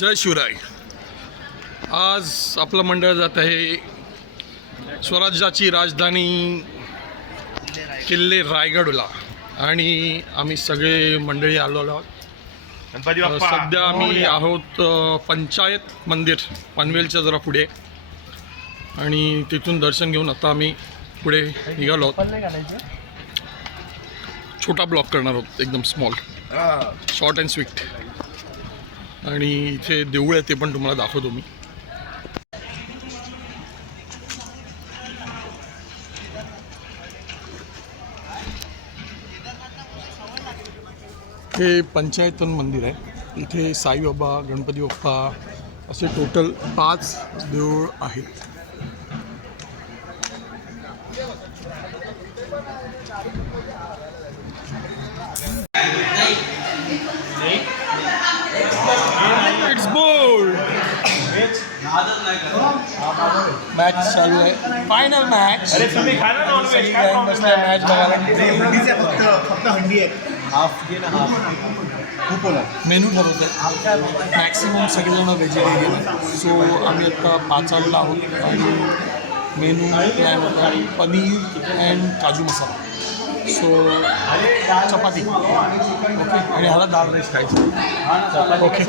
जय शिवराय। आज आपलं मंडळ जात आहे स्वराज्याची राजधानी किल्ले रायगडला आणि आम्ही सगळे मंडळी आलो आहोत। सध्या आम्ही आहोत पंचायत मंदिर पनवेलच्या जरा पुढे आणि तिथून दर्शन घेऊन आता आम्ही पुढे निघालो आहोत। छोटा ब्लॉग करणार आहोत, एकदम स्मॉल, शॉर्ट अँड स्वीट। आणि इथे देऊळ आहे ते पण तुम्हाला दाखवतो मी। हे पंचायतन मंदिर आहे। इथे साईबाबा, गणपती बाप्पा असे टोटल 5 देऊळ आहेत। इट्स बोल्ड मॅच चालू आहे, फायनल मॅच। अरे तुम्ही खा ना नॉनव्हेज, काय प्रॉब्लेम मॅच आहे? बघायला फक्त हंडी आहे, हाफ घे ना, हाफ खूप होणार। मेनू ठरवत आहे। मॅक्सिमम सगळेजण व्हेजिटेरियन आहे, सो आम्ही आता 5 आलेलो आहोत आणि मेनू प्लॅन होता पनीर अँड काजू मसाला, सो चपाती ओके, आणि ह्याला दाल राईस खायचं okay.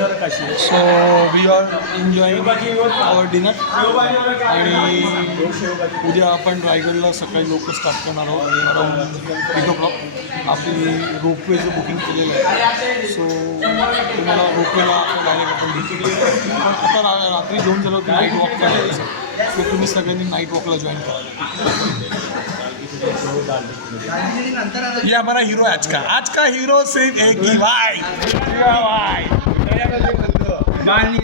So we are enjoying our dinner आणि उद्या आपण रायगडला सकाळी लवकर स्टार्ट करणार आहोत अराउंड 8 o'clock। आपली रोपवेचं बुकिंग केलेलं आहे, सो तुम्हाला रोपवेला डायरेक्ट आपण भेटू। पण आता रात्री घेऊन झालं होतं नाईट वॉक करायचं, सो तुम्ही सगळ्यांनी नाईट वॉकला जॉईन करा। ये हमारा हीरो है आज का हीरो सिर्फ एक ही भाई, भाई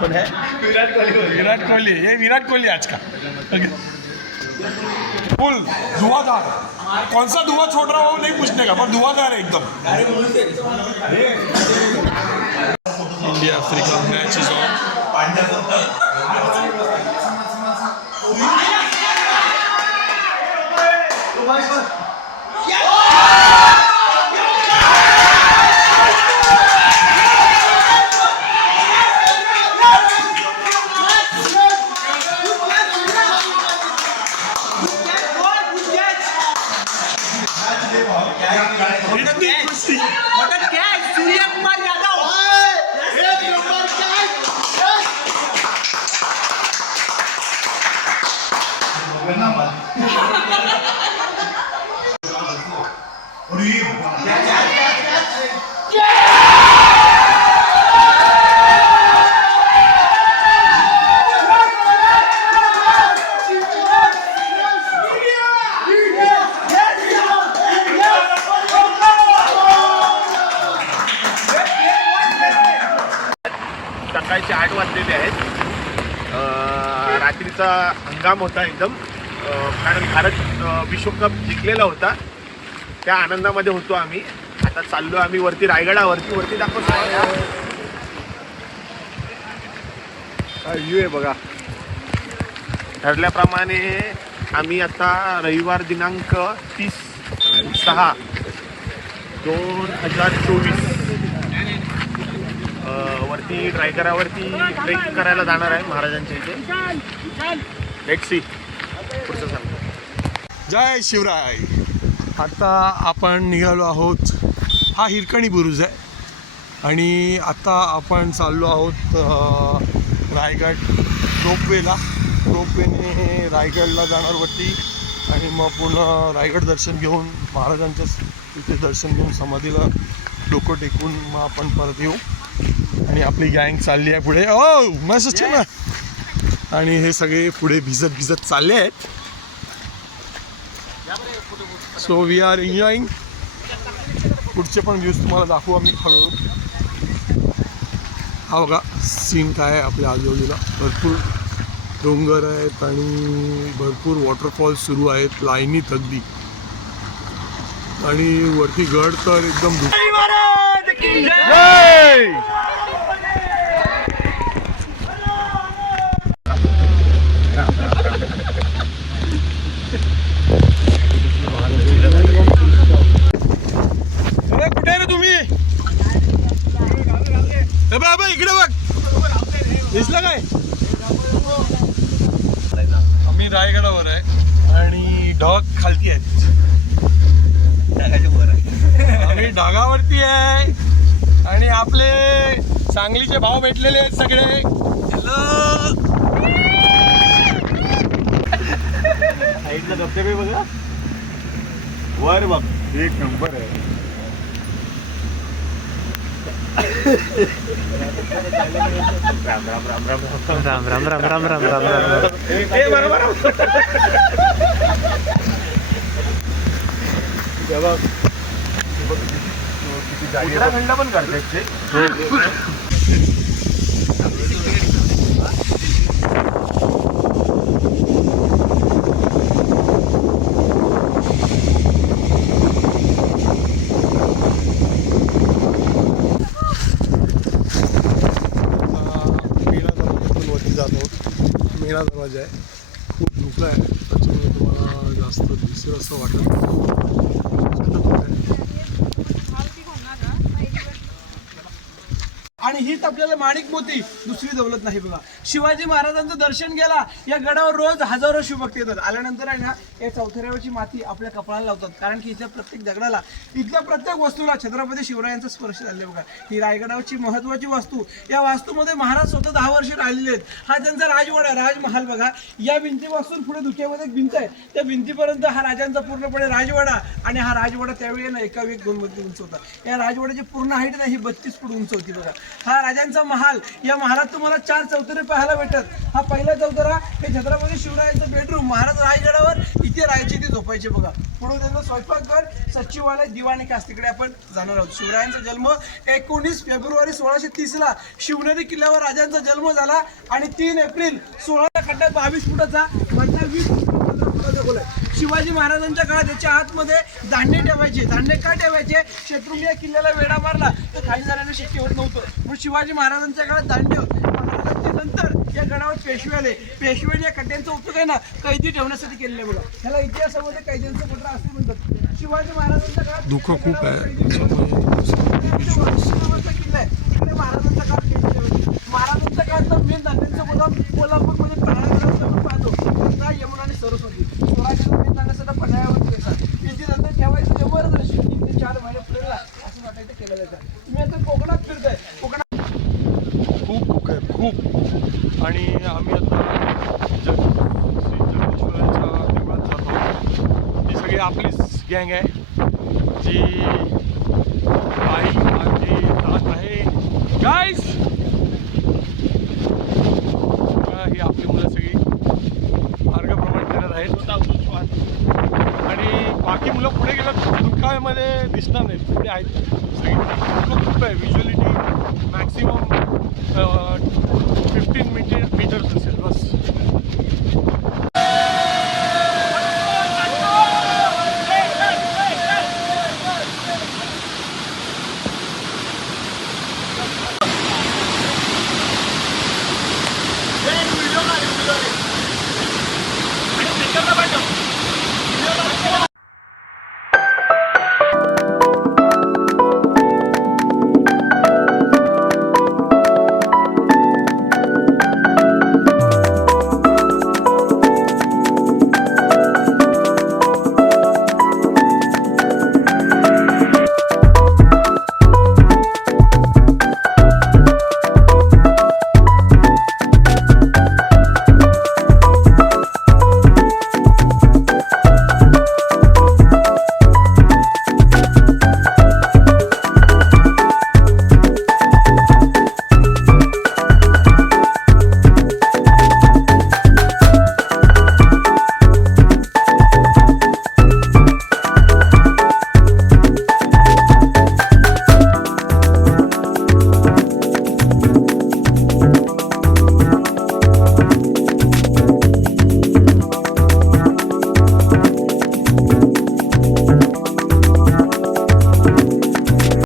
कौन है? विराट कोहली। ये विराट कोहली आज का फुल धुआंधार। कौन सा धुआं छोड़ रहा हो नहीं पूछने का, पर धुआंधार है एकदम। India Africa match is on. सकाळचे 8 वाजलेले आहेत। रात्रीचा हंगाम होता एकदम, कारण भारत विश्वकप जिंकलेला होता, त्या आनंदामध्ये होतो आम्ही। आता चाललो आम्ही वरती रायगडावरती दाखवतो व्ह्यू आहे बघा। ठरल्याप्रमाणे आम्ही आता रविवार दिनांक 30/6/2024 वरती रायगडावरती ट्रेक करायला जाणार आहे महाराजांच्या इथे। लेट्स सी पुढचं सांगतो। जय शिवराय। आता आपण निघालो आहोत, हा हिरकणी बुरुज आहे आणि आता आपण चाललो आहोत रायगड रोपवेने रायगडला जाणार वरती आणि मग पुन्हा रायगड दर्शन घेऊन महाराजांच्या तिथे दर्शन घेऊन समाधीला डोकं टेकून मग आपण परत येऊ आणि आपली गँग चालली आहे पुढे। ओ मस्त ना। आणि हे सगळे पुढे भिजत चालले आहेत, सो वी आर एन्जॉईंग। पुढचे पण व्ह्यूज तुम्हाला दाखवू आम्ही हळूहळू। हा बघा सीन काय आहे, आपल्या आजूबाजूला भरपूर डोंगर आहेत आणि भरपूर वॉटरफॉल्स सुरू आहेत लाईनीत अगदी, आणि वरती गड तर एकदम कुठे रे तुम्ही? बाबा इकडे बघ, दिसलं काय? आम्ही रायगडावर आहे आणि ढग खालती आहेत. आम्ही ढगावरती आहे आणि आपले सांगलीचे भाव भेटलेले आहेत सगळे. हॅलो, साईडला धबधबे बघा, वर बघ, एक नंबर आहे. राम राम राम राम राम राम राम राम राम राम राम. ए बरोबर उत्तराखंड पण करतात ते. मेणा दरवाजा आहे, खूप धोका आहे, त्याच्यामुळे तुम्हाला जास्त दिसेल असं वाटत आणि हीच आपल्याला माणिक मोती, दुसरी दौलत नाही बघा. शिवाजी महाराजांचं दर्शन गेला, या गडावर रोज हजारो शिवभक्त येतात. आल्यानंतर आहे ना, या चौथऱ्यावरची माती आपल्या कपाळाला लावतात, कारण की इथल्या प्रत्येक दगडाला, इथल्या प्रत्येक वस्तूला छत्रपती शिवरायांचा स्पर्श झाले बघा. ही रायगडावरची महत्वाची वास्तू, या वास्तूमध्ये महाराज स्वतः 10 वर्ष राहिलेले आहेत. हा त्यांचा राजवाडा, राजमहाल बघा. या भिंतीपासून पुढे धुक्यामध्ये एक भिंत आहे, त्या भिंतीपर्यंत हा राजांचा पूर्णपणे राजवाडा. आणि हा राजवाडा त्यावेळी ना 1 मजली उंच होता. या राजवाड्याची पूर्ण हाईट नाही, 32 फूट उंच होती बघा. हा राजांचा महाल. या महालात तुम्हाला 4 चौतरे पाहायला भेटतात. हा पहिला चौतरा हे छत्रपती शिवरायांचं बेडरूम. महाराज राजगडावर इथे राहायचे, ते झोपायचे बघा. पुढे त्यांचं स्वयंपाकघर, सचिवालय, दिवाणी खास, तिकडे आपण जाणार आहोत. शिवरायांचा जन्म 19 फेब्रुवारी 1630 शिवनेरी किल्ल्यावर राजांचा जन्म झाला आणि 3 एप्रिल 16 खड्डा 22 फुटाचा, मधला 20 फुटाचा गोल आहे. शिवाजी महाराजांच्या काळात याच्या आतमध्ये धान्य ठेवायचे. धान्य का ठेवायचे? शत्रूने या किल्ल्याला वेढा मारला तर खाली जाण्याला शक्य होत नव्हतं, म्हणून शिवाजी महाराजांच्या काळात धान्य. महाराजांच्या नंतर या गडावर पेशवे आले. पेशवेने या कट्ट्यांचा उपयोग आहे ना कैदी ठेवण्यासाठी केलेला आहे बघा. ह्याला इतिहासामध्ये कैद्यांचं पत्र असं म्हणतात. शिवाजी महाराजांच्या काळात धोका खूप आहे. किल्ला आहे, तिकडे महाराजांच्या काळात कैदी ठेवायचे. महाराजांच्या काळात मेन धान्यांचं गोदाम कोल्हापूरमध्ये पन्हाळ्यावर पाहतो. गंगा, यमुना आणि सरस्वती. स्वराज्याला मेन धान्यासाठी पन्हाळ्यावर ठेवायचा. इथे नंतर ठेवायचं जबरदस्त 3 ते 4 महिने पुढे असं वाटायचं केलं जातं. तुम्ही आता कोकणात फिरताय, कोकणात खूप धोका आहे, खूप. आणि आम्ही आता श्री जगदीश्वराच्या देवळात जातो. ही सगळी आपलीच गँग आहे जी आई आजी जात आहे. गाईस, ही आपली मुलं सगळी मार्गप्रमाण करत आहेत आणि बाकी मुलं पुढे गेलं दुःखामध्ये दिसणार नाहीत, पुढे आहेत सगळी. खूप आहे, व्हिज्युअलिटी मॅक्सिमम